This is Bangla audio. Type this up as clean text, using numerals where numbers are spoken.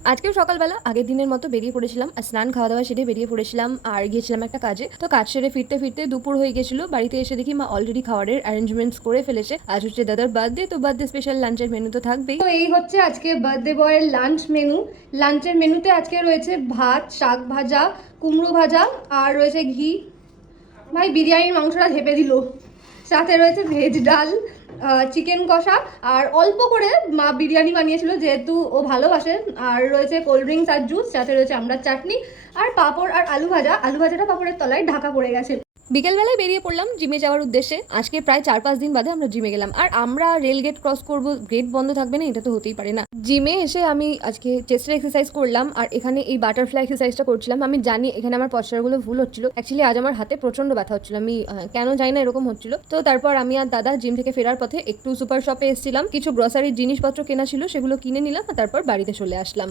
আজকেও সকালবেলা আগের দিনের মতো বেরিয়ে পড়েছিলাম আর স্নান খাওয়া দাওয়া সেরে বেরিয়ে পড়েছিলাম আর গিয়েছিলাম একটা কাজে। তো কাজ সেরে ফিরতে ফিরতে দুপুর হয়ে গেছিল। বাড়িতে এসে দেখি মা অলরেডি খাবারের অ্যারেঞ্জমেন্টস করে ফেলেছে। আজ হচ্ছে দাদার বার্থডে, তো বার্থডে স্পেশাল লাঞ্চের মেনু তো থাকবেই। তো এই হচ্ছে আজকে বার্থডে বয়ের লাঞ্চ মেনু। লাঞ্চের মেনুতে আজকে রয়েছে ভাত, শাক ভাজা, কুমড়ো ভাজা আর রয়েছে ঘি। ভাই বিরিয়ানির মাংসটা ঢেপে দিল। সাথে রয়েছে ভেজ ডাল, চিকেন কষা আর অল্প করে মা বিরিয়ানি বানিয়েছিল যেহেতু ও ভালোবাসে। আর রয়েছে কোল্ড ড্রিঙ্কস আর জুস, সাথে রয়েছে আমড়ার চাটনি আর পাঁপড় আর আলু ভাজা। আলু ভাজাটা পাঁপড়ের তলায় ঢাকা পড়ে গেছে। বিকেলবেলায় বেরিয়ে পড়লাম জিমে যাওয়ার উদ্দেশ্যে। আজকে প্রায় 4-5 দিন বাদে আমরা জিমে গেলাম। আর আমরা রেল গেট ক্রস করব, গেট বন্ধ থাকবে না, এটা তো হতেই পারে না। জিমে এসে আমি আজকে চেস্টের এক্সারসাইজ করলাম আর এখানে এই বাটারফ্লাই এক্সারসাইজটা করছিলাম। আমি জানি এখানে আমার পশ্চারগুলো ভুল হচ্ছিল। অ্যাকচুয়ালি আজ আমার হাতে প্রচন্ড ব্যথা হচ্ছিল, আমি কেন জানি না এরকম হচ্ছিল। তো তারপর আমি আর দাদা জিম থেকে ফেরার পথে একটু সুপার শপে এসেছিলাম, কিছু গ্রসারির জিনিসপত্র কেনা ছিল, সেগুলো কিনে নিলাম আর তারপর বাড়িতে চলে আসলাম।